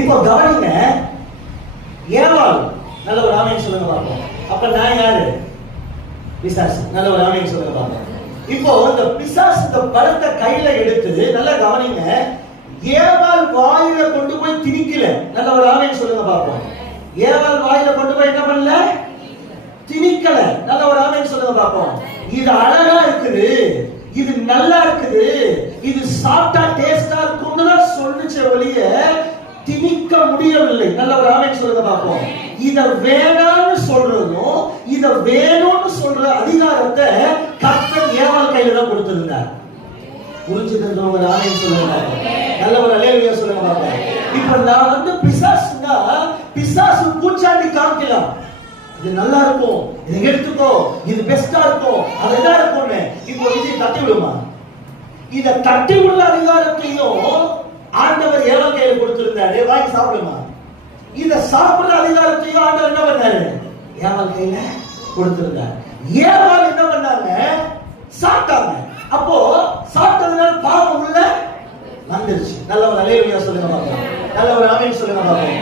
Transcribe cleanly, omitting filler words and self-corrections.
இப்போ கவனிங்க, ஏவாள், நல்ல ஒரு ஆமென் சொல்லுங்க பாப்போம். அப்ப நான் யாரு? பிசாசு. நல்ல ஒரு ஆமென் சொல்லுங்க பாப்போம். இப்போ இந்த பிசாசு இந்த பழத்தை கையில எடுத்து நல்லா கவனிங்க, ஏவாள் வாயில கொண்டு போய் திணிக்கல. நல்ல ஒரு ஆமென் சொல்லுங்க பாப்போம். ஏவாள் வாயில கொண்டு போய் என்ன பண்ணல? திணிக்கல. நல்ல ஒரு ஆமென் சொல்லுங்க பாப்போம். இது அழகா இருக்குது, இது நல்லா இருக்குது, இது சாப்பிட்டா டேஸ்டா இருக்கும்னு தான் சொல்லுச்சே ஒழிய திணிக்க முடியவில்லை. நல்ல ஒரு ஆமென் சொல்லுங்க பாப்போம். இத வேணாம்னு சொல்றதும் இத வேணும்னு சொல்ற அதிகாரத்தை கர்த்தர் ஏவாள் கையில தான் கொடுத்திருந்தார். புரிஞ்சுதுன்ற ஒரு ஆமென் சொல்லுங்க. நல்ல ஒரு அல்லேலூயா சொல்லுங்க பாப்போம். இப்ப நான் வந்து பிசாசுனா பிசாசு பூச்சாண்டி காமிக்கலாம். இது நல்லா இருக்கும், இதை எடுத்துக்கோ, இது பெஸ்டா இருக்கும், அது என்ன இருக்கும்னு இப்போ விஜய் தட்டி விடுமா? இத தட்டி விடுற அதிகாரத்தையும் ஆண்டவர் ஏவாள் கையில கொடுத்திருந்தாரு. வாங்கி சாப்பிடுமா? இத சாப்பிடுற அதிகாரத்தையும் ஆண்டவர் என்ன பண்ணாரு? ஏவாள் கையில கொடுத்திருந்தாரு. ஏவாள் என்ன பண்ணாங்க? சாப்பிட்டாங்க. அப்போ சாப்பிட்டதுனால பாவம் உள்ள வந்துருச்சு. நல்ல ஒரு அல்லேலூயா சொல்லுங்க பாப்போம். நல்ல ஒரு ஆமென் சொல்லுங்க பாப்போம்.